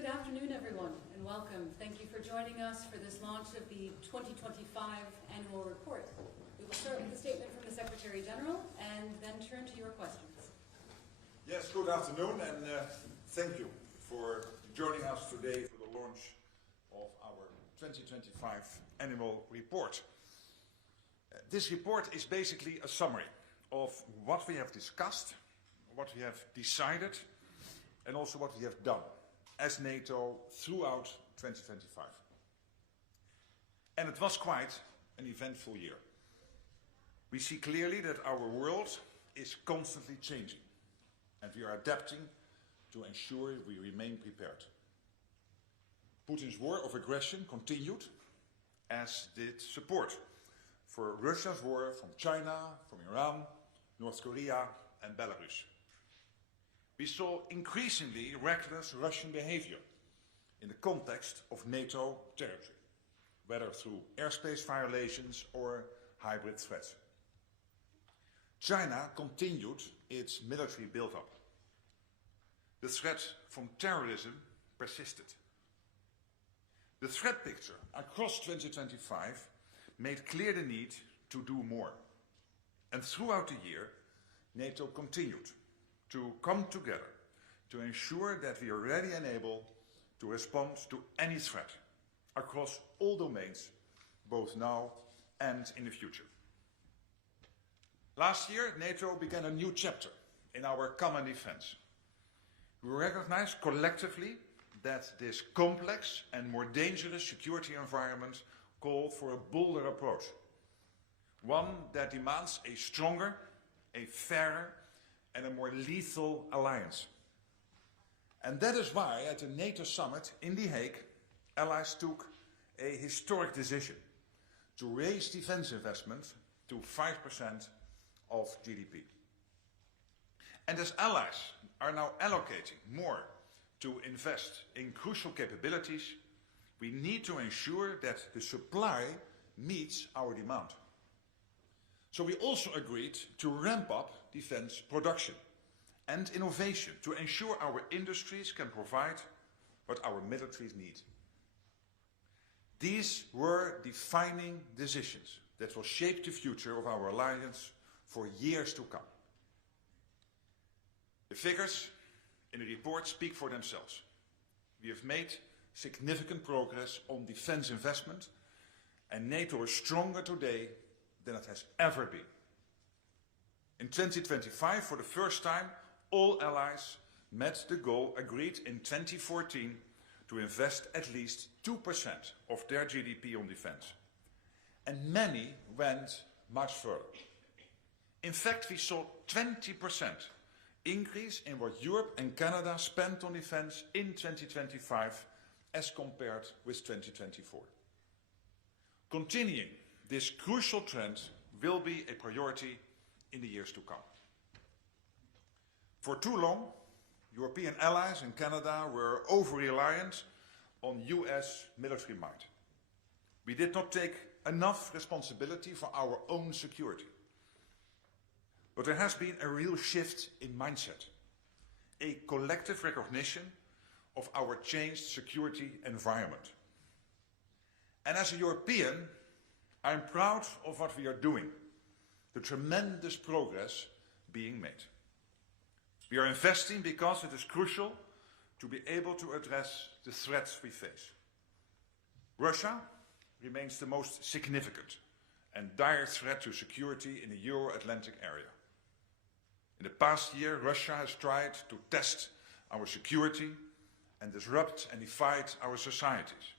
Good afternoon, everyone, and welcome. Thank you for joining us for this launch of the 2025 annual report. We will start with a statement from the Secretary General and then turn to your questions. Yes, good afternoon, and thank you for joining us today for the launch of our 2025 annual report. This report is basically a summary of what we have discussed, what we have decided, and also what we have done as NATO throughout 2025. And it was quite an eventful year. We see clearly that our world is constantly changing, and we are adapting to ensure we remain prepared. Putin's war of aggression continued, as did support for Russia's war from China, from Iran, North Korea, and Belarus. We saw increasingly reckless Russian behavior in the context of NATO territory, whether through airspace violations or hybrid threats. China continued its military build-up. The threat from terrorism persisted. The threat picture across 2025 made clear the need to do more. And throughout the year, NATO continued to come together to ensure that we are ready and able to respond to any threat across all domains, both now and in the future. Last year, NATO began a new chapter in our common defense. We recognized collectively that this complex and more dangerous security environment called for a bolder approach, one that demands a stronger, a fairer, and a more lethal alliance. And that is why at the NATO summit in The Hague, allies took a historic decision to raise defense investment to 5% of GDP. And as allies are now allocating more to invest in crucial capabilities, we need to ensure that the supply meets our demand. So we also agreed to ramp up defense production and innovation to ensure our industries can provide what our militaries need. These were defining decisions that will shape the future of our alliance for years to come. The figures in the report speak for themselves. We have made significant progress on defense investment, and NATO is stronger today than it has ever been. In 2025, for the first time, all allies met the goal agreed in 2014 to invest at least 2% of their GDP on defense. And many went much further. In fact, we saw 20% increase in what Europe and Canada spent on defense in 2025 as compared with 2024. Continuing this crucial trend will be a priority in the years to come. For too long, European allies and Canada were over-reliant on US military might. We did not take enough responsibility for our own security. But there has been a real shift in mindset, a collective recognition of our changed security environment. And as a European, I'm proud of what we are doing, the tremendous progress being made. We are investing because it is crucial to be able to address the threats we face. Russia remains the most significant and dire threat to security in the Euro-Atlantic area. In the past year, Russia has tried to test our security and disrupt and divide our societies.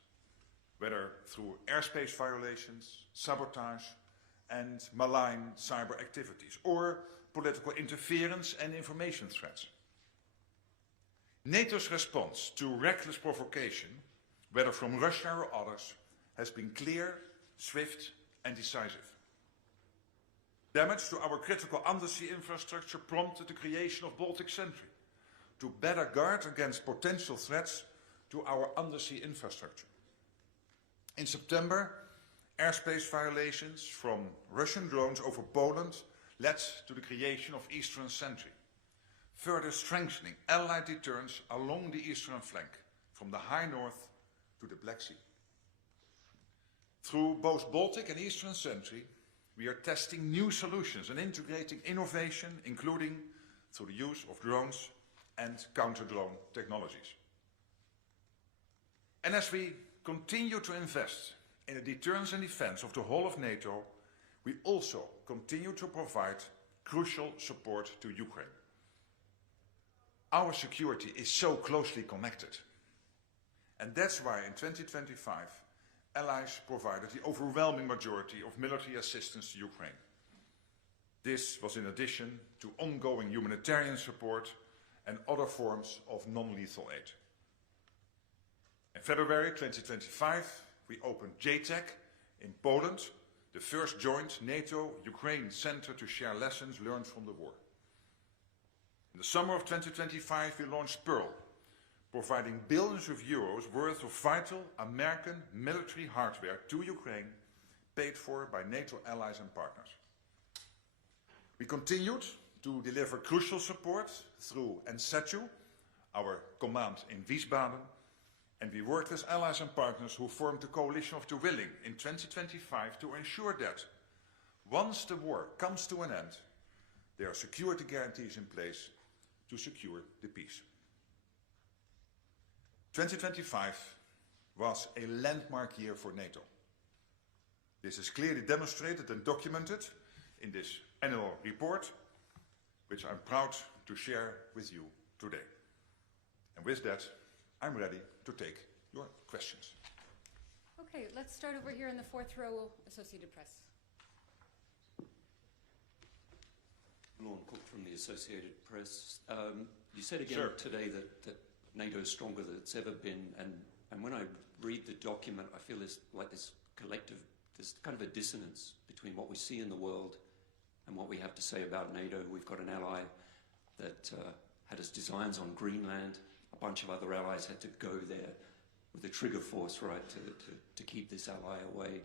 whether through airspace violations, sabotage, and malign cyber activities, or political interference and information threats. NATO's response to reckless provocation, whether from Russia or others, has been clear, swift, and decisive. Damage to our critical undersea infrastructure prompted the creation of Baltic Sentry to better guard against potential threats to our undersea infrastructure. In September, airspace violations from Russian drones over Poland led to the creation of Eastern Sentry, further strengthening Allied deterrence along the eastern flank, from the High North to the Black Sea. Through both Baltic and Eastern Sentry, we are testing new solutions and integrating innovation, including through the use of drones and counter-drone technologies. And as we continue to invest in the deterrence and defense of the whole of NATO, we also continue to provide crucial support to Ukraine. Our security is so closely connected. And that's why in 2025, allies provided the overwhelming majority of military assistance to Ukraine. This was in addition to ongoing humanitarian support and other forms of non-lethal aid. In February 2025, we opened JTAC in Poland, the first joint NATO-Ukraine center to share lessons learned from the war. In the summer of 2025, we launched Pearl, providing billions of euros worth of vital American military hardware to Ukraine, paid for by NATO allies and partners. We continued to deliver crucial support through NSATU, our command in Wiesbaden, and we worked with allies and partners who formed the Coalition of the Willing in 2025 to ensure that, once the war comes to an end, there are security guarantees in place to secure the peace. 2025 was a landmark year for NATO. This is clearly demonstrated and documented in this annual report, which I'm proud to share with you today. And with that, I'm ready to take your questions. Okay, let's start over here in the fourth row, Associated Press. Lorne Cook from the Associated Press. You said again today that NATO is stronger than it's ever been, and when I read the document, I feel there's like this collective, there's kind of a dissonance between what we see in the world and what we have to say about NATO. We've got an ally that had its designs on Greenland. A bunch of other allies had to go there with a trigger force, right, to keep this ally away.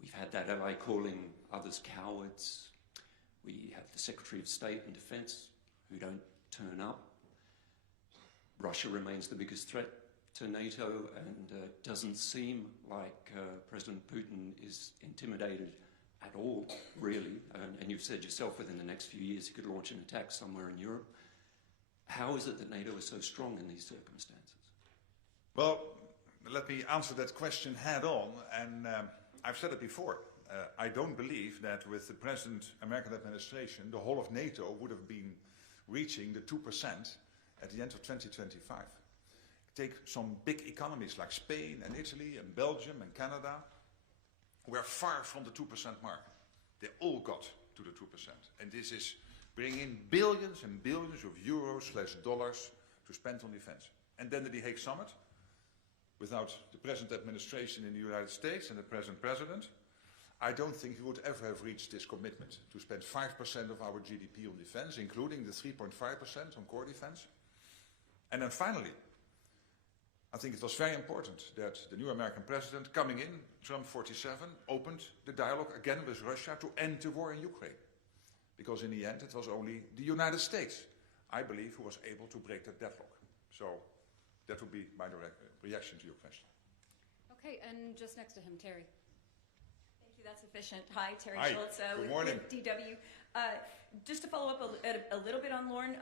We've had that ally calling others cowards. We have the Secretary of State and Defense who don't turn up. Russia remains the biggest threat to NATO, and doesn't seem like President Putin is intimidated at all, really. And you've said yourself within the next few years he could launch an attack somewhere in Europe. How is it that NATO is so strong in these circumstances? Well, let me answer that question head on, and I've said it before. I don't believe that with the present American administration, the whole of NATO would have been reaching the 2% at the end of 2025. Take some big economies like Spain and Italy and Belgium and Canada. We're far from the 2% mark. They all got to the 2%. And this is bringing billions and billions of euros/dollars to spend on defense. And then the Hague Summit, without the present administration in the United States and the present president, I don't think we would ever have reached this commitment to spend 5% of our GDP on defense, including the 3.5% on core defense. And then finally, I think it was very important that the new American president coming in, Trump 47, opened the dialogue again with Russia to end the war in Ukraine. Because in the end, it was only the United States, I believe, who was able to break that deadlock. So that would be my direct reaction to your question. Okay, and just next to him, Terry. Thank you, that's efficient. Hi, Terry Hi. Schultz Good morning. with DW. Just to follow up a little bit on Lorne,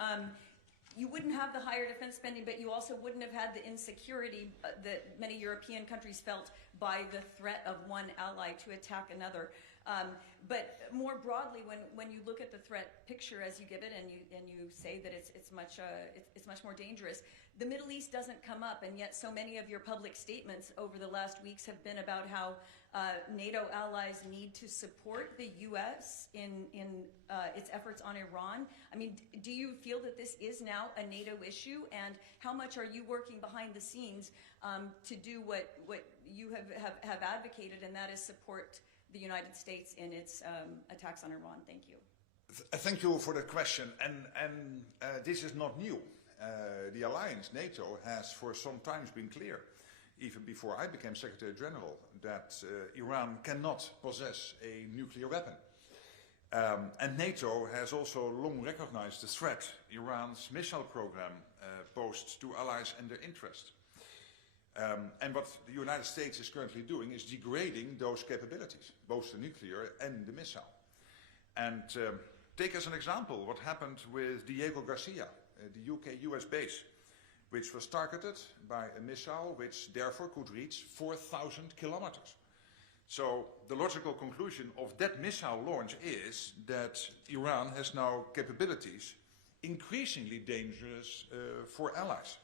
you wouldn't have the higher defense spending, but you also wouldn't have had the insecurity that many European countries felt by the threat of one ally to attack another. But more broadly, when you look at the threat picture as you give it, and you say that it's much more dangerous, the Middle East doesn't come up, and yet so many of your public statements over the last weeks have been about how NATO allies need to support the U.S. in its efforts on Iran. I mean, do you feel that this is now a NATO issue, and how much are you working behind the scenes to do what you have advocated, and that is support the United States in its attacks on Iran? Thank you. Thank you for the question. And this is not new. The alliance, NATO, has for some time been clear, even before I became Secretary General, that Iran cannot possess a nuclear weapon. And NATO has also long recognized the threat Iran's missile program poses to allies and their interests. And what the United States is currently doing is degrading those capabilities, both the nuclear and the missile. And take as an example what happened with Diego Garcia, the UK-US base, which was targeted by a missile which therefore could reach 4,000 kilometers. So the logical conclusion of that missile launch is that Iran has now capabilities increasingly dangerous for allies.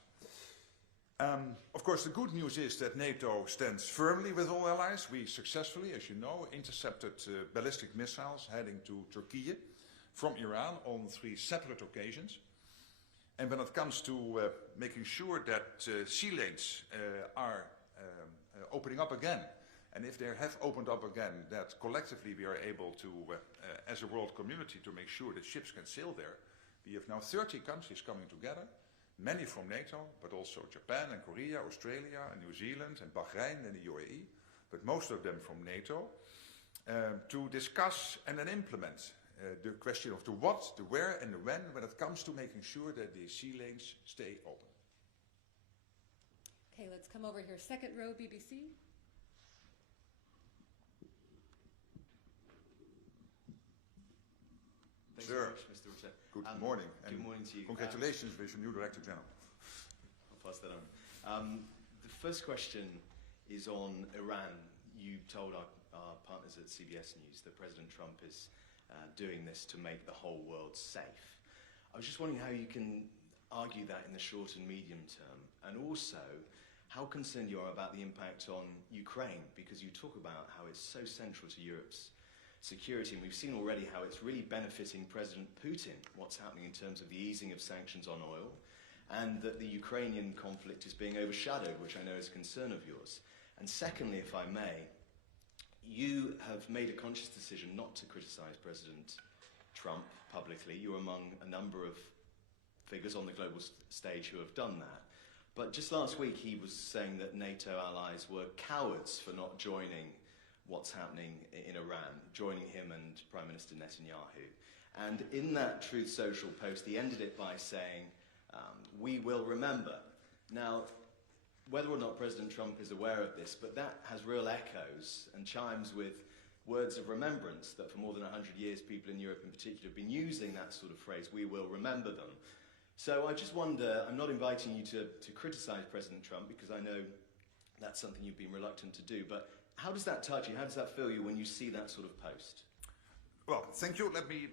Of course, the good news is that NATO stands firmly with all allies. We successfully, as you know, intercepted ballistic missiles heading to Turkey from Iran on 3 separate occasions. And when it comes to making sure that sea lanes are opening up again, and if they have opened up again, that collectively we are able to, as a world community, to make sure that ships can sail there. We have now 30 countries coming together, many from NATO, but also Japan and Korea, Australia and New Zealand and Bahrain and the UAE, but most of them from NATO, to discuss and then implement the question of the what, the where and the when it comes to making sure that the sea lanes stay open. Okay, let's come over here. Second row, BBC. Thanks Sure. very much, Mr. Rutte. Good morning. Good morning to you. Congratulations with your new Director General. I'll pass that on. The first question is on Iran. You told our partners at CBS News that President Trump is doing this to make the whole world safe. I was just wondering how you can argue that in the short and medium term, and also how concerned you are about the impact on Ukraine, because you talk about how it's so central to Europe's security, and we've seen already how it's really benefiting President Putin, what's happening in terms of the easing of sanctions on oil, and that the Ukrainian conflict is being overshadowed, which I know is a concern of yours. And secondly, if I may, you have made a conscious decision not to criticize President Trump publicly. You're among a number of figures on the global stage who have done that. But just last week he was saying that NATO allies were cowards for not joining what's happening in Iran, joining him and Prime Minister Netanyahu. And in that Truth Social post, he ended it by saying, we will remember. Now, whether or not President Trump is aware of this, but that has real echoes and chimes with words of remembrance that for more than 100 years, people in Europe in particular have been using that sort of phrase, we will remember them. So I just wonder, I'm not inviting you to criticize President Trump, because I know that's something you've been reluctant to do, but how does that touch you? How does that feel you when you see that sort of post? Well, thank you. Let me,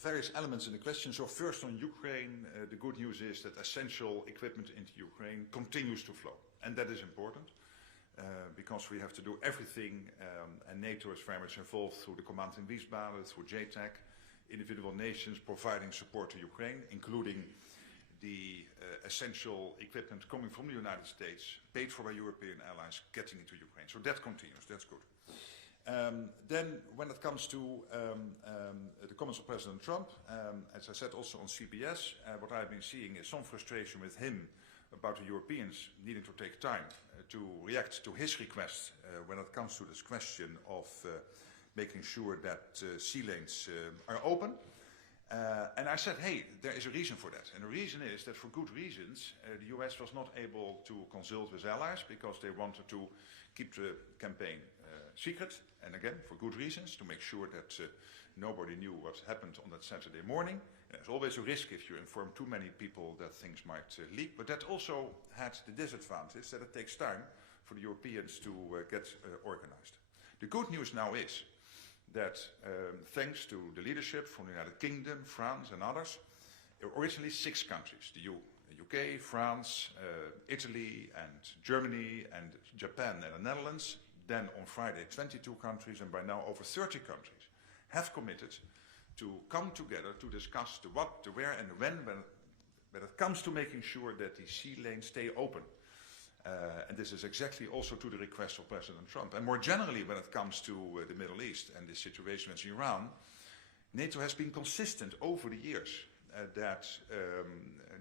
various elements in the question. So first on Ukraine, the good news is that essential equipment into Ukraine continues to flow. And that is important because we have to do everything, and NATO is very much involved through the Command in Wiesbaden, through JTAC, individual nations providing support to Ukraine, including the essential equipment coming from the United States, paid for by European allies, getting into Ukraine. So that continues, that's good. Then when it comes to the comments of President Trump, as I said also on CBS, what I've been seeing is some frustration with him about the Europeans needing to take time to react to his request when it comes to this question of making sure that sea lanes are open. And I said, hey, there is a reason for that. And the reason is that for good reasons, the US was not able to consult with allies because they wanted to keep the campaign secret. And again, for good reasons, to make sure that nobody knew what happened on that Saturday morning. There's always a risk if you inform too many people that things might leak. But that also had the disadvantage that it takes time for the Europeans to get organized. The good news now is that thanks to the leadership from the United Kingdom, France and others, originally 6 countries, the UK, France, Italy and Germany and Japan and the Netherlands, then on Friday 22 countries, and by now over 30 countries have committed to come together to discuss the what, the where and the when it comes to making sure that the sea lanes stay open. And this is exactly also to the request of President Trump. And more generally, when it comes to the Middle East and the situation with Iran, NATO has been consistent over the years that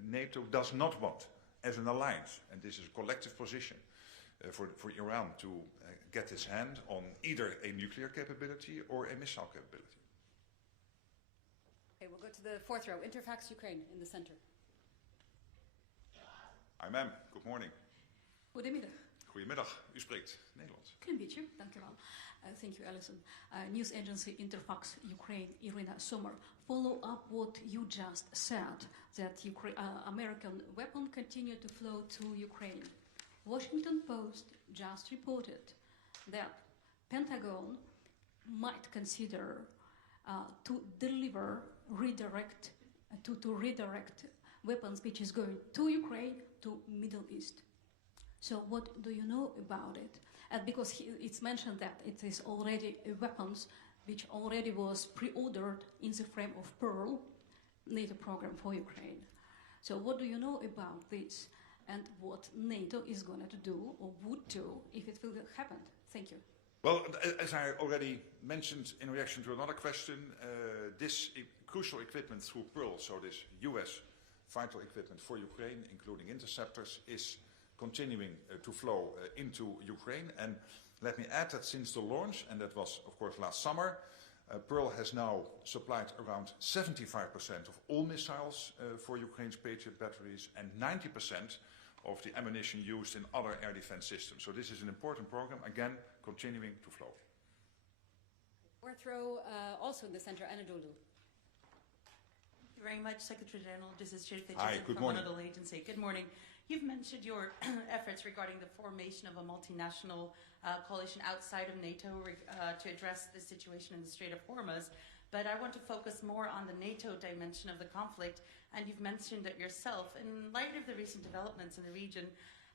NATO does not want, as an alliance, and this is a collective position, for Iran to get its hand on either a nuclear capability or a missile capability. Okay, we'll go to the 4th row. Interfax Ukraine in the center. Hi ma'am, good morning. Goedemiddag. Goedemiddag, u spreekt Nederlands. Klein beetje, dank u wel. Thank you, Alison. News agency Interfax Ukraine, Irina Sommer. Follow up what you just said, that American weapons continue to flow to Ukraine. Washington Post just reported that Pentagon might consider to redirect weapons which is going to Ukraine to Middle East. So what do you know about it? And because it's mentioned that it is already weapons which already was pre-ordered in the frame of Pearl, NATO program for Ukraine. So what do you know about this and what NATO is going to do or would do if it will happen? Thank you. Well, as I already mentioned in reaction to another question, this crucial equipment through Pearl, so this US vital equipment for Ukraine, including interceptors, is continuing to flow into Ukraine. And let me add that since the launch, and that was of course last summer, Pearl has now supplied around 75% of all missiles for Ukraine's Patriot batteries and 90% of the ammunition used in other air defense systems. So this is an important program, again, continuing to flow. 4th row, also in the center, Anadolu. Thank you very much, Secretary General. This is Shirley Hi, good from morning. Nato Agency. Good morning. You've mentioned your efforts regarding the formation of a multinational coalition outside of NATO to address the situation in the Strait of Hormuz. But I want to focus more on the NATO dimension of the conflict. And you've mentioned it yourself. In light of the recent developments in the region,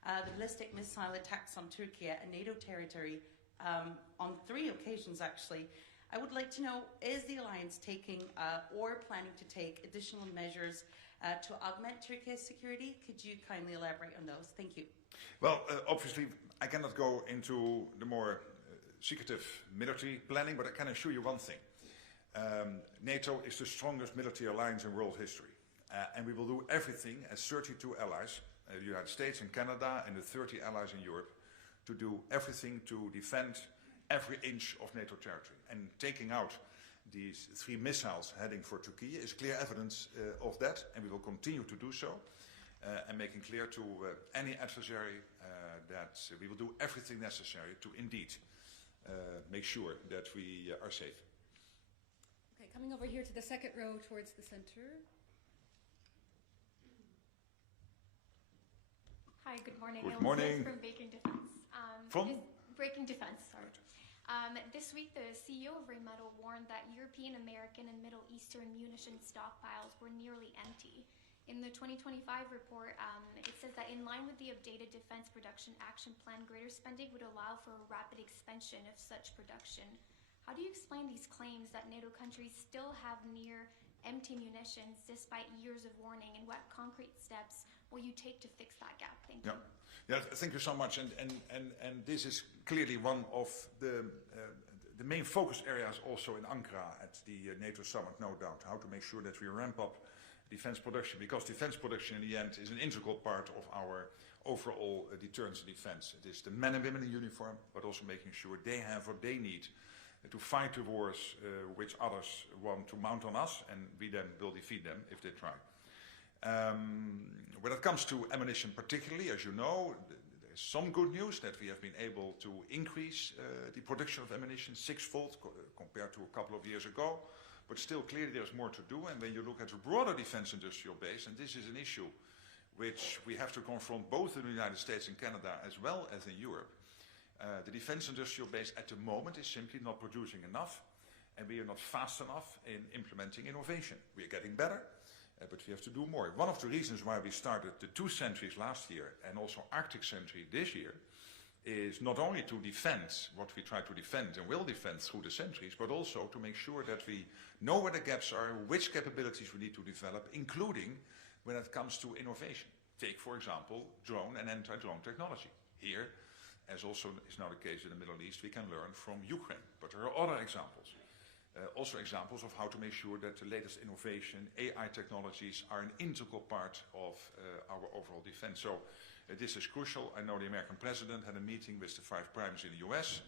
the ballistic missile attacks on Turkey, a NATO territory, on 3 occasions actually, I would like to know, is the alliance taking or planning to take additional measures to augment Turkey's security? Could you kindly elaborate on those? Thank you. Well, obviously, I cannot go into the more secretive military planning, but I can assure you one thing. NATO is the strongest military alliance in world history. And we will do everything as 32 allies, the United States and Canada and the 30 allies in Europe, to do everything to defend every inch of NATO territory. And taking out these 3 missiles heading for Turkey is clear evidence of that, and we will continue to do so, and making clear to any adversary that we will do everything necessary to indeed make sure that we are safe. Okay, coming over here to the 2nd row towards the center. Hi, good morning. Good morning. From Breaking Defense. Breaking Defense, sorry. This week, the CEO of Rheinmetall warned that European, American, and Middle Eastern munition stockpiles were nearly empty. In the 2025 report, it says that in line with the updated Defense Production Action Plan, greater spending would allow for a rapid expansion of such production. How do you explain these claims that NATO countries still have near empty munitions despite years of warning, and what concrete steps will you take to fix that gap? Thank you. Yeah, thank you so much. And this is clearly one of the main focus areas also in Ankara at the NATO summit, no doubt, how to make sure that we ramp up defense production, because defense production in the end is an integral part of our overall deterrence and defense. It is the men and women in uniform, but also making sure they have what they need to fight the wars which others want to mount on us, and we then will defeat them if they try. When it comes to ammunition particularly, as you know, there's some good news that we have been able to increase the production of ammunition 6-fold compared to a couple of years ago. But still, clearly there's more to do. And when you look at the broader defense industrial base, and this is an issue which we have to confront both in the United States and Canada as well as in Europe, the defense industrial base at the moment is simply not producing enough. and we are not fast enough in implementing innovation. We are getting better, but we have to do more. One of the reasons why we started the 2 sentries last year and also Arctic Sentry this year is not only to defend what we try to defend and will defend through the centuries, but also to make sure that we know where the gaps are, which capabilities we need to develop, including when it comes to innovation. Take, for example, drone and anti-drone technology. Here, as also is now the case in the Middle East, we can learn from Ukraine. But there are other examples. Also examples of how to make sure that the latest innovation, AI technologies, are an integral part of our overall defense. So this is crucial. I know the American president had a meeting with the 5 primes in the US.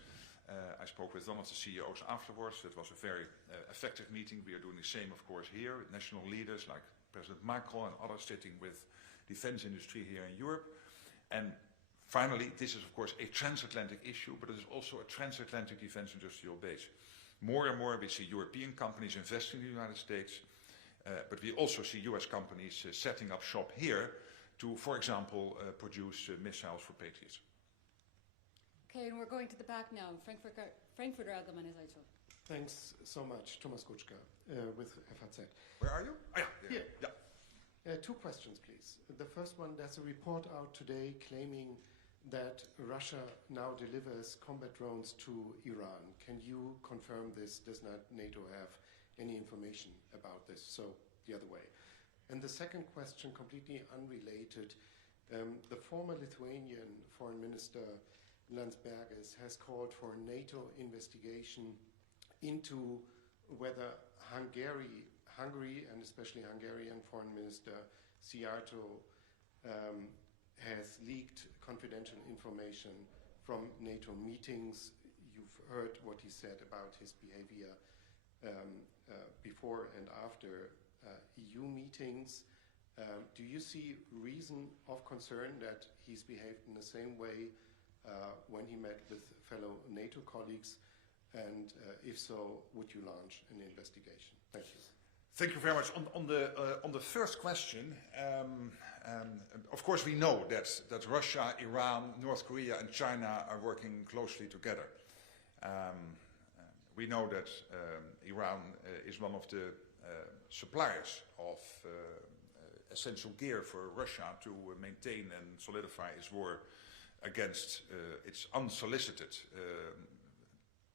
I spoke with one of the CEOs afterwards. That was a very effective meeting. We are doing the same, of course, here with national leaders like President Macron and others sitting with defense industry here in Europe. And finally, this is, of course, a transatlantic issue, but it is also a transatlantic defense industrial base. More and more we see European companies investing in the United States, but we also see US companies setting up shop here to, for example, produce missiles for Patriots. Okay, and we're going to the back now. Frankfurter Allgemeine Zeitung. Thanks so much, Thomas Kutschka with FAZ. Where are you? Oh, yeah. Here. Yeah. 2 questions, please. The first one, there's a report out today claiming that Russia now delivers combat drones to Iran. Can you confirm this? Does not NATO have any information about this? So the other way. And the second question, completely unrelated, the former Lithuanian Foreign Minister Landsbergis has called for a NATO investigation into whether Hungary and especially Hungarian Foreign Minister Szijjártó has leaked confidential information from NATO meetings. You've heard what he said about his behavior before and after EU meetings. Do you see reason of concern that he's behaved in the same way when he met with fellow NATO colleagues? And if so, would you launch an investigation? Thank you. Thank you very much. On the first question, of course we know that Russia, Iran, North Korea and China are working closely together. We know that Iran is one of the suppliers of essential gear for Russia to maintain and solidify its war against its unsolicited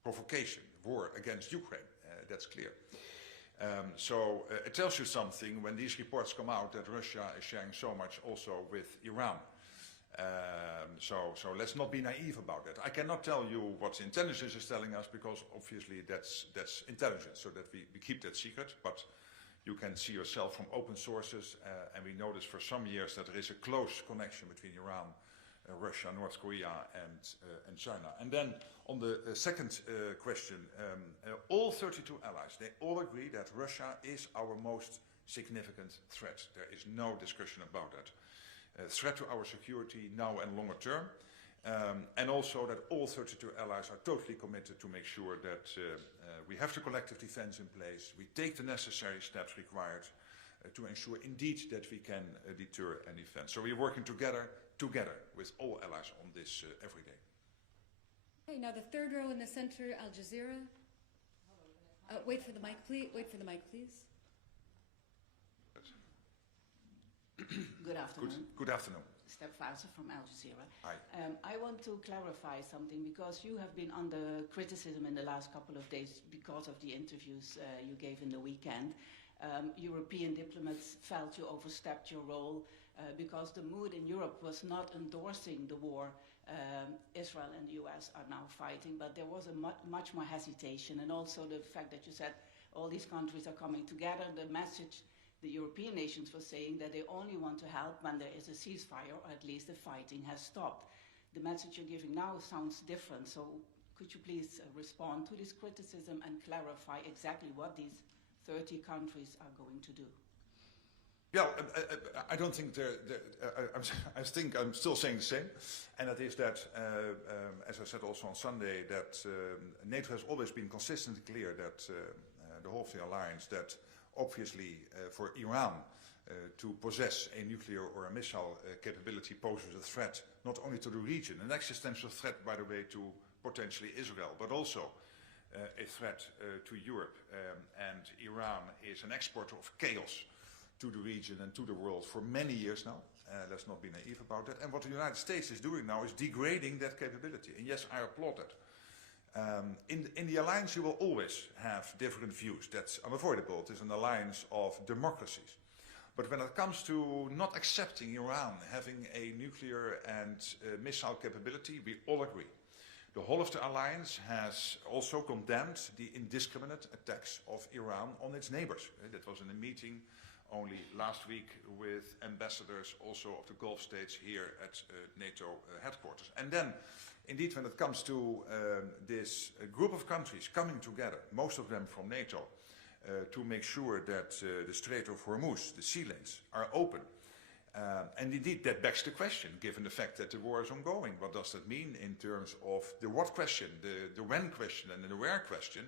provocation, war against Ukraine. That's clear. So it tells you something when these reports come out that Russia is sharing so much also with Iran. So let's not be naive about that. I cannot tell you what the intelligence is telling us because obviously that's intelligence, so that we keep that secret. But you can see yourself from open sources, and we noticed for some years that there is a close connection between Iran, Russia, North Korea, and China. And then on the second question, all 32 allies, they all agree that Russia is our most significant threat. There is no discussion about that. Threat to our security now and longer term, and also that all 32 allies are totally committed to make sure that we have the collective defense in place, we take the necessary steps required to ensure indeed that we can deter and defend. So we're working together with all allies on this every day. Okay, now the third row in the center, Al Jazeera. Wait for the mic, please. Good afternoon. Good afternoon. Step Fauser from Al Jazeera. Hi. I want to clarify something because you have been under criticism in the last couple of days because of the interviews you gave in the weekend. European diplomats felt you overstepped your role because the mood in Europe was not endorsing the war Israel and the US are now fighting, but there was a much more hesitation, and also the fact that you said all these countries are coming together. The message the European nations were saying that they only want to help when there is a ceasefire, or at least the fighting has stopped. The message you're giving now sounds different, so could you please respond to this criticism and clarify exactly what these 30 countries are going to do? Yeah, I don't think I think I'm still saying the same, and that is that, as I said also on Sunday, that NATO has always been consistently clear that the whole of the alliance, that obviously for Iran to possess a nuclear or a missile capability poses a threat not only to the region, an existential threat, by the way, to potentially Israel, but also a threat to Europe, and Iran is an exporter of chaos to the region and to the world for many years now. Let's not be naive about that. And what the United States is doing now is degrading that capability. And yes, I applaud that. In the alliance, you will always have different views. That's unavoidable. It is an alliance of democracies. But when it comes to not accepting Iran having a nuclear and missile capability, we all agree. The whole of the alliance has also condemned the indiscriminate attacks of Iran on its neighbors. That was in a meeting only last week with ambassadors also of the Gulf states here at NATO headquarters. And then, indeed, when it comes to this group of countries coming together, most of them from NATO, to make sure that the Strait of Hormuz, the sea lanes, are open. And indeed, that begs the question, given the fact that the war is ongoing. What does that mean in terms of the what question, the when question, and the where question?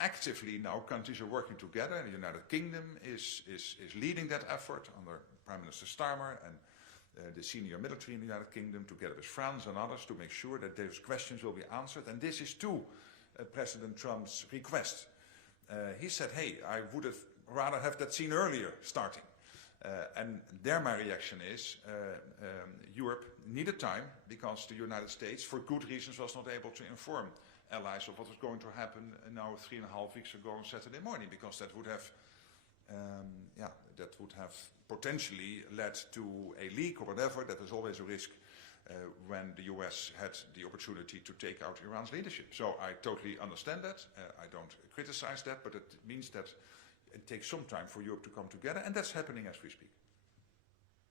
Actively now, countries are working together. The United Kingdom is leading that effort under Prime Minister Starmer and the senior military in the United Kingdom, together with France and others, to make sure that those questions will be answered. And this is to President Trump's request. He said, hey, I would have rather have that seen earlier starting. And there my reaction is, Europe needed time because the United States, for good reasons, was not able to inform allies of what was going to happen now 3.5 weeks ago on Saturday morning, because that would have, potentially led to a leak or whatever. That is always a risk when the US had the opportunity to take out Iran's leadership. So I totally understand that. I don't criticize that, but it means that it takes some time for Europe to come together, and that's happening as we speak.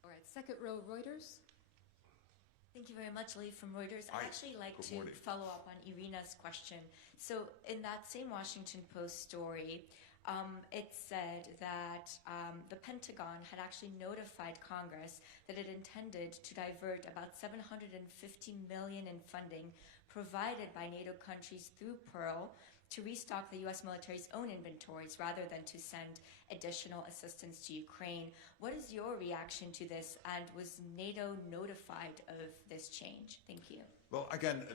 All right, second row, Reuters. Thank you very much, Lee from Reuters. I'd actually like to follow up on Irina's question. So in that same Washington Post story, it said that the Pentagon had actually notified Congress that it intended to divert about $750 million in funding provided by NATO countries through Pearl to restock the U.S. military's own inventories rather than to send additional assistance to Ukraine. What is your reaction to this, and was NATO notified of this change? Thank you. Well, again,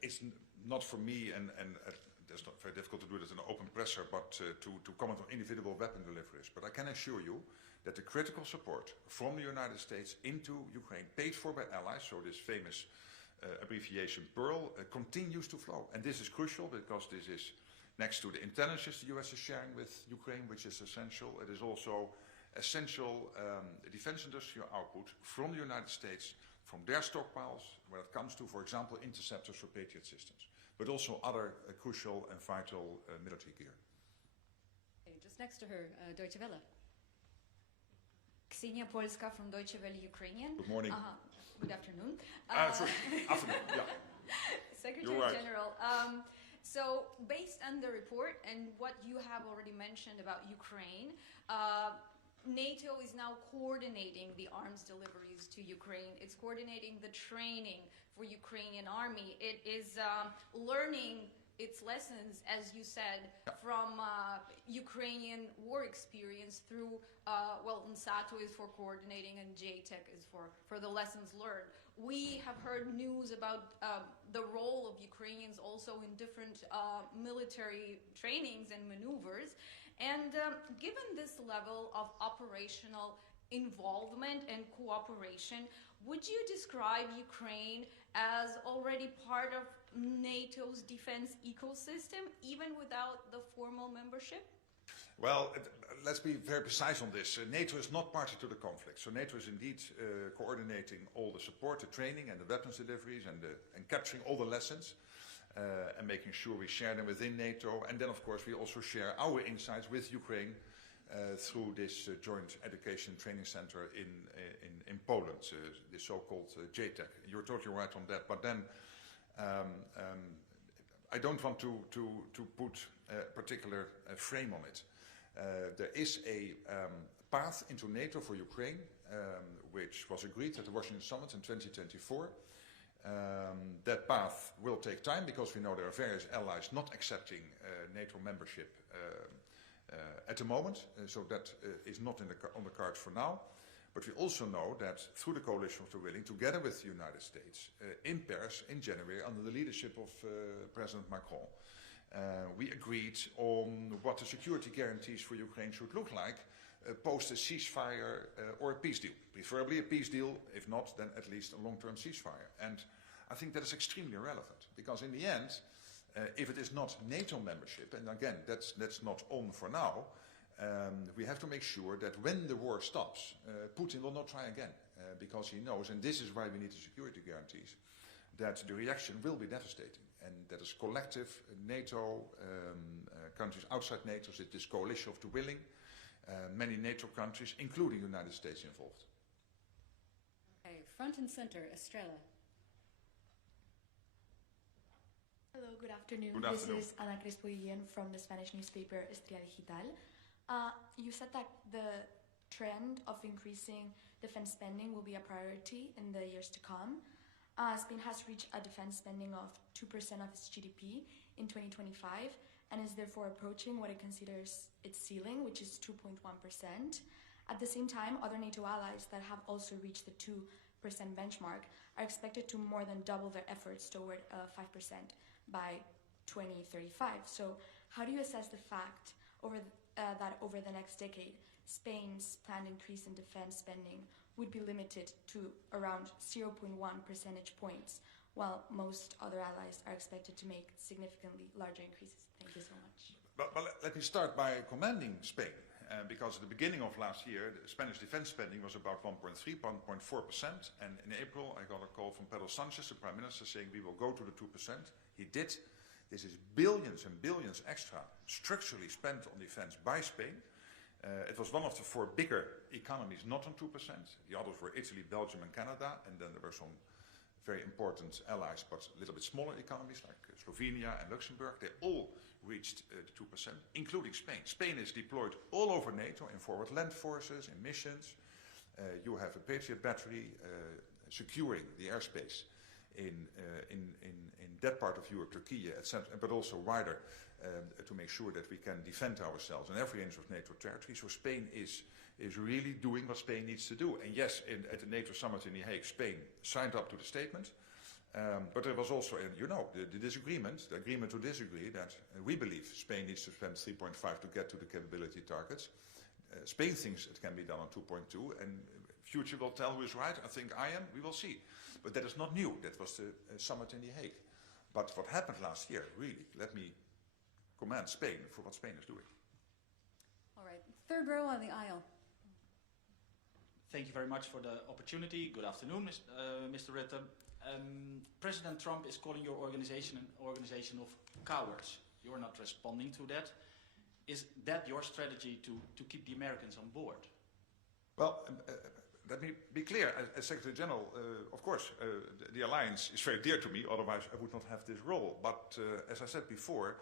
it's not for me, and it's not very difficult to do this in an open presser, but to comment on individual weapon deliveries. But I can assure you that the critical support from the United States into Ukraine, paid for by allies, so this famous abbreviation Pearl, continues to flow. And this is crucial because this is next to the intelligence the US is sharing with Ukraine, which is essential. It is also essential defense industrial output from the United States, from their stockpiles, when it comes to, for example, interceptors for Patriot systems, but also other crucial and vital military gear. Okay, just next to her, Deutsche Welle. Ksenia Polska from Deutsche Welle Ukrainian. Good morning. Good afternoon. Sorry, afternoon, yeah. Secretary General, so based on the report and what you have already mentioned about Ukraine, NATO is now coordinating the arms deliveries to Ukraine. It's coordinating the training for Ukrainian army. It is learning its lessons, as you said, from Ukrainian war experience through, Nato is for coordinating and JTEC is for the lessons learned. We have heard news about the role of Ukrainians also in different military trainings and maneuvers. And given this level of operational involvement and cooperation, would you describe Ukraine as already part of NATO's defense ecosystem, even without the formal membership? Well, let's be very precise on this. NATO is not party to the conflict. So NATO is indeed coordinating all the support, the training and the weapons deliveries and capturing all the lessons and making sure we share them within NATO. And then, of course, we also share our insights with Ukraine through this joint education training center in Poland, the so-called JTEC. You're totally right on that. But then I don't want to put a particular frame on it. There is a path into NATO for Ukraine, which was agreed at the Washington Summit in 2024. That path will take time because we know there are various allies not accepting NATO membership at the moment, so that is not on the cards for now. But we also know that through the Coalition of the Willing, together with the United States, in Paris in January, under the leadership of President Macron, we agreed on what the security guarantees for Ukraine should look like post a ceasefire or a peace deal. Preferably a peace deal, if not, then at least a long-term ceasefire. And I think that is extremely relevant, because in the end, if it is not NATO membership, and again, that's not on for now, we have to make sure that when the war stops, Putin will not try again, because he knows, and this is why we need the security guarantees, that the reaction will be devastating, and that is collective. NATO, countries outside NATO, this coalition of the willing, many NATO countries, including the United States, involved. Okay, front and center, Estrella. Hello, good afternoon. Good afternoon. This is Ana Crespo Guillén from the Spanish newspaper Estrella Digital. You said that the trend of increasing defense spending will be a priority in the years to come. Spain has reached a defense spending of 2% of its GDP in 2025 and is therefore approaching what it considers its ceiling, which is 2.1%. At the same time, other NATO allies that have also reached the 2% benchmark are expected to more than double their efforts toward 5% by 2035. So how do you assess the fact that over the next decade, Spain's planned increase in defense spending would be limited to around 0.1 percentage points, while most other allies are expected to make significantly larger increases? Thank you so much. But let me start by commending Spain, because at the beginning of last year, the Spanish defense spending was about 1.3, 1.4%, and in April I got a call from Pedro Sanchez, the Prime Minister, saying we will go to the 2%. He did. This is billions and billions extra structurally spent on defense by Spain. It was one of the 4 bigger economies not on 2%. The others were Italy, Belgium and Canada, and then there were some very important allies, but a little bit smaller economies like Slovenia and Luxembourg. They all reached the 2%, including Spain. Spain is deployed all over NATO in forward land forces, in missions. You have a Patriot battery securing the airspace in that part of Europe, Turkey, etc., but also wider, to make sure that we can defend ourselves in every inch of NATO territory. So Spain is really doing what Spain needs to do. And yes, at the NATO summit in The Hague, Spain signed up to the statement. But there was also, the disagreement, the agreement to disagree, that we believe Spain needs to spend 3.5 to get to the capability targets. Spain thinks it can be done on 2.2, and future will tell who is right. I think I am. We will see. But that is not new. That was the summit in The Hague. But what happened last year, really, let me commend Spain for what Spain is doing. All right, third row on the aisle. Thank you very much for the opportunity. Good afternoon, Mr. Rutte. President Trump is calling your organization an organization of cowards. You're not responding to that. Is that your strategy to keep the Americans on board? Well, let me be clear. As Secretary General, of course, the alliance is very dear to me, otherwise I would not have this role. But as I said before,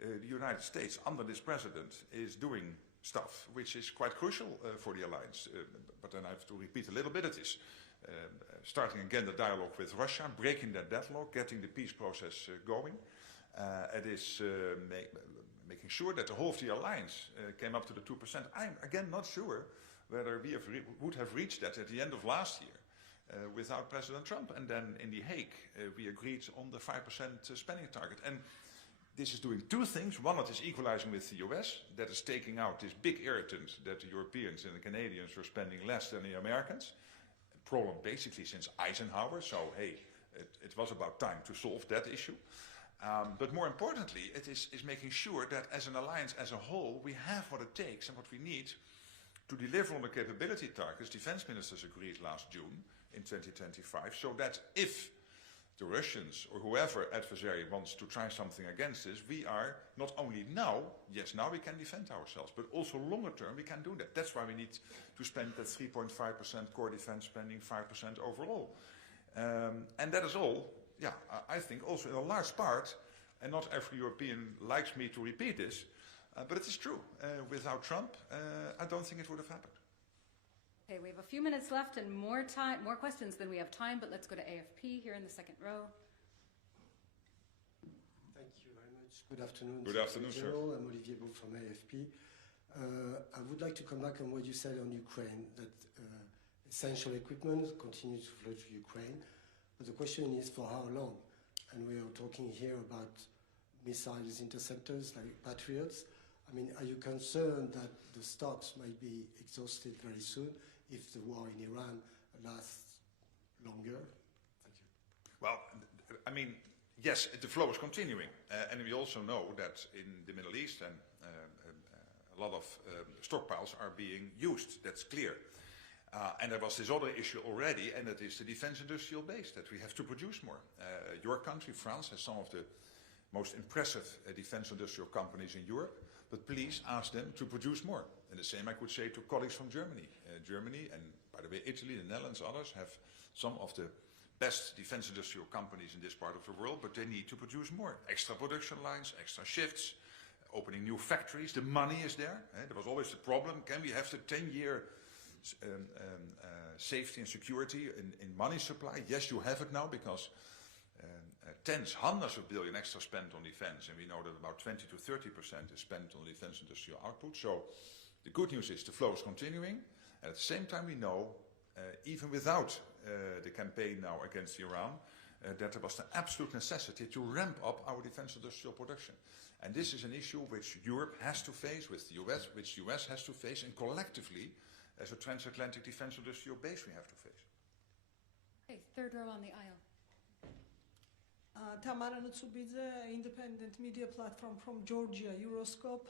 the United States, under this president, is doing stuff which is quite crucial for the alliance. But then I have to repeat a little bit. It is starting again the dialogue with Russia, breaking that deadlock, getting the peace process going. It is making sure that the whole of the alliance came up to the 2%. I'm again not sure whether we would have reached that at the end of last year without President Trump. And then in The Hague, we agreed on the 5% spending target. And this is doing 2 things. One, it is equalizing with the US. That is taking out this big irritant that the Europeans and the Canadians were spending less than the Americans. A problem basically since Eisenhower. So, hey, it was about time to solve that issue. But more importantly, it is making sure that as an alliance as a whole, we have what it takes and what we need to deliver on the capability targets defense ministers agreed last June in 2025, so that if the Russians or whoever adversary wants to try something against us, we are not only now we can defend ourselves, but also longer term we can do that. That's why we need to spend that 3.5% core defense spending, 5% overall. And that is all, I think also in a large part, and not every European likes me to repeat this, but it is true. Without Trump, I don't think it would have happened. Okay, we have a few minutes left and more questions than we have time, but let's go to AFP here in the second row. Thank you very much. Good afternoon. Good afternoon, sir. I'm Olivier Beau from AFP. I would like to come back on what you said on Ukraine, that essential equipment continue to flow to Ukraine. But the question is for how long? And we are talking here about missiles interceptors like Patriots. I mean, are you concerned that the stocks might be exhausted very soon if the war in Iran lasts longer? Thank you. Well, I mean, yes, the flow is continuing. And we also know that in the Middle East and a lot of stockpiles are being used. That's clear. And there was this other issue already, and that is the defense industrial base, that we have to produce more. Your country, France, has some of the most impressive defense industrial companies in Europe, but please ask them to produce more. And the same I could say to colleagues from Germany. Germany, and by the way, Italy, the Netherlands, others have some of the best defense industrial companies in this part of the world, but they need to produce more. Extra production lines, extra shifts, opening new factories. The money is there. There was always the problem, can we have the 10-year safety and security in money supply? Yes, you have it now, because tens, hundreds of billion extra spent on defense, and we know that about 20 to 30% is spent on defense industrial output. So the good news is the flow is continuing, and at the same time we know, even without the campaign now against Iran, that there was the absolute necessity to ramp up our defense industrial production. And this is an issue which Europe has to face with the US, which the US has to face, and collectively, as a transatlantic defense industrial base, we have to face. Okay, third row on the aisle. Tamara Nutsubidze, independent media platform from Georgia, Euroscope.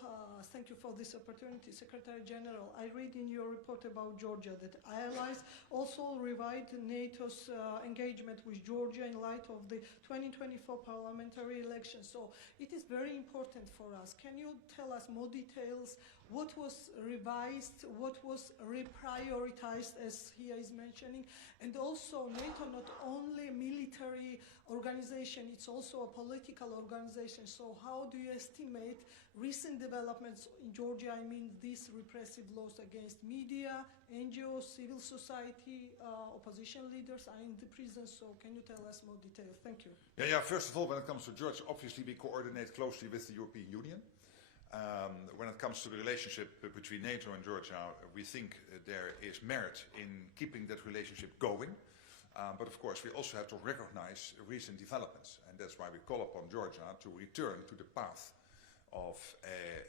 Thank you for this opportunity. Secretary General, I read in your report about Georgia that allies also revived NATO's engagement with Georgia in light of the 2024 parliamentary elections. So it is very important for us. Can you tell us more details? What was revised? What was reprioritized, as he is mentioning? And also, NATO not only a military organization, it's also a political organization. So how do you estimate recent developments in Georgia? I mean, these repressive laws against media, NGOs, civil society, opposition leaders are in the prison. So can you tell us more details? Thank you. Yeah. First of all, when it comes to Georgia, obviously we coordinate closely with the European Union. When it comes to the relationship between NATO and Georgia, we think there is merit in keeping that relationship going. But of course, we also have to recognize recent developments. And that's why we call upon Georgia to return to the path of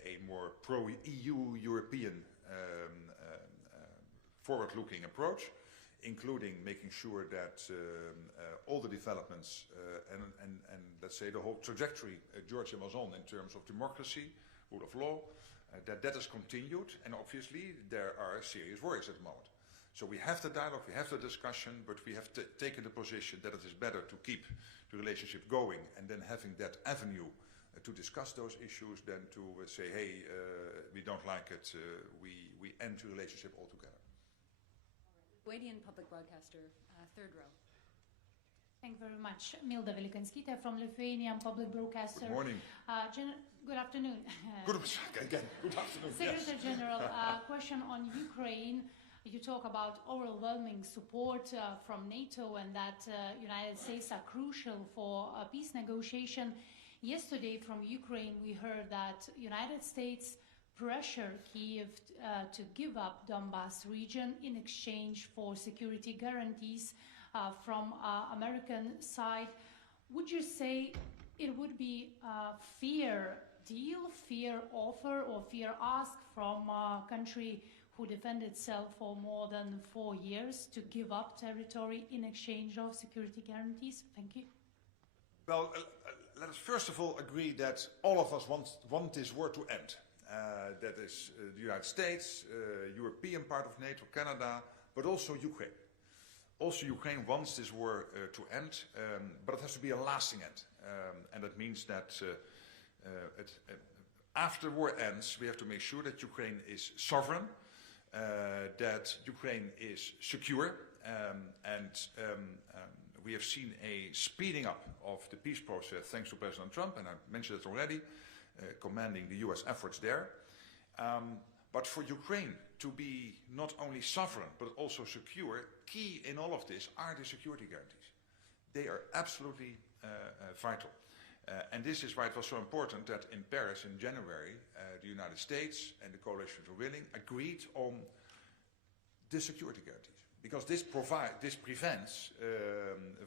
a more pro-EU European forward-looking approach, including making sure that all the developments and let's say the whole trajectory Georgia was on in terms of democracy, rule of law, that is continued, and obviously there are serious worries at the moment. So we have the dialogue, we have the discussion, but we have taken the position that it is better to keep the relationship going and then having that avenue to discuss those issues than to say, hey, we don't like it, we end the relationship altogether. Lithuanian public broadcaster, third row. Thank you very much. Milda Velikanskite from Lithuanian Public Broadcaster. Good morning. Good afternoon. Good afternoon. Secretary General, question on Ukraine. You talk about overwhelming support from NATO and that United States are crucial for peace negotiation. Yesterday from Ukraine we heard that United States pressured Kyiv to give up Donbas region in exchange for security guarantees from American side. Would you say it would be a fair deal, fair offer, or fair ask from a country who defended itself for more than 4 years to give up territory in exchange of security guarantees? Thank you. Well, let us first of all agree that all of us want this war to end. That is the United States, European part of NATO, Canada, but also Ukraine. Also, Ukraine wants this war to end, but it has to be a lasting end. And that means that after the war ends, we have to make sure that Ukraine is sovereign, that Ukraine is secure, and we have seen a speeding up of the peace process thanks to President Trump, and I mentioned it already, commanding the US efforts there. But for Ukraine to be not only sovereign but also secure, key in all of this are the security guarantees. They are absolutely vital. And this is why it was so important that in Paris in January, the United States and the coalition to willing agreed on the security guarantees. because this prevents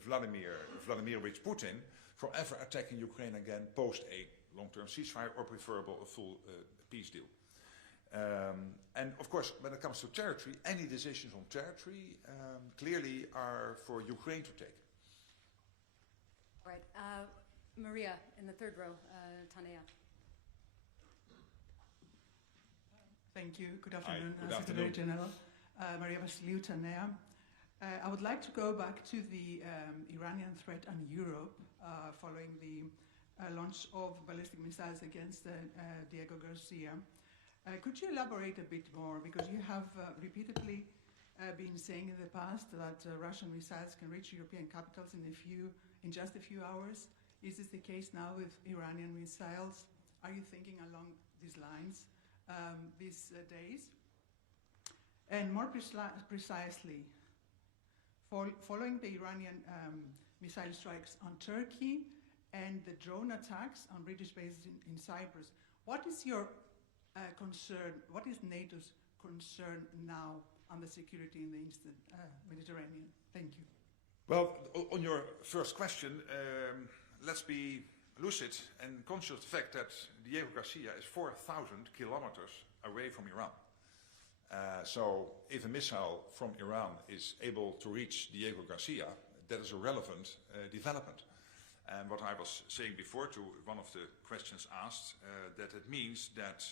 Vladimirovich Putin from ever attacking Ukraine again post a long-term ceasefire or preferable a full peace deal. And of course, when it comes to territory, any decisions on territory clearly are for Ukraine to take. All right, Maria in the third row, Tanea. Thank you. Good afternoon, Good Secretary afternoon. General. Maria Vassiliou, Tanea. I would like to go back to the Iranian threat on Europe following the launch of ballistic missiles against Diego Garcia. Could you elaborate a bit more? Because you have repeatedly been saying in the past that Russian missiles can reach European capitals in just a few hours. Is this the case now with Iranian missiles? Are you thinking along these lines these days? And more precisely, following the Iranian missile strikes on Turkey and the drone attacks on British bases in Cyprus, what is your concern? What is NATO's concern now on the security in the Eastern Mediterranean? Thank you. Well, on your first question, let's be lucid and conscious of the fact that Diego Garcia is 4,000 kilometers away from Iran. So if a missile from Iran is able to reach Diego Garcia, that is a relevant development. And what I was saying before to one of the questions asked, that it means that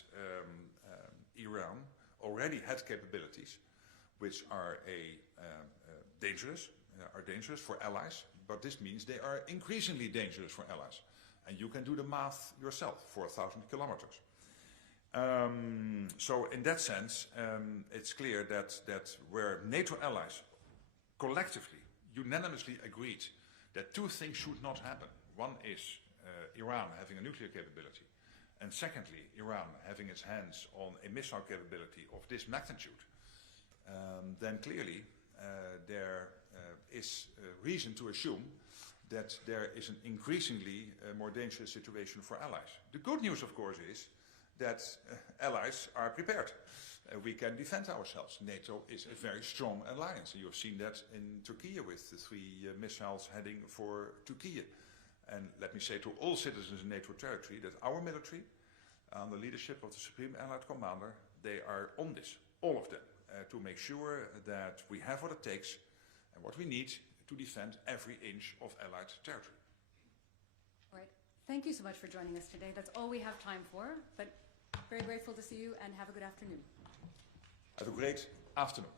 Iran already had capabilities which are dangerous for allies, but this means they are increasingly dangerous for allies. And you can do the math yourself, 4,000 kilometers. So in that sense, it's clear that where NATO allies collectively, unanimously agreed that two things should not happen. One is Iran having a nuclear capability, and secondly, Iran having its hands on a missile capability of this magnitude, then clearly there is reason to assume that there is an increasingly more dangerous situation for allies. The good news, of course, is that allies are prepared. We can defend ourselves. NATO is a very strong alliance. You have seen that in Turkey with the 3 missiles heading for Turkey. And let me say to all citizens in NATO territory that our military, under the leadership of the Supreme Allied Commander, they are on this, all of them, to make sure that we have what it takes and what we need to defend every inch of Allied territory. All right. Thank you so much for joining us today. That's all we have time for, but very grateful to see you and have a good afternoon. Have a great afternoon.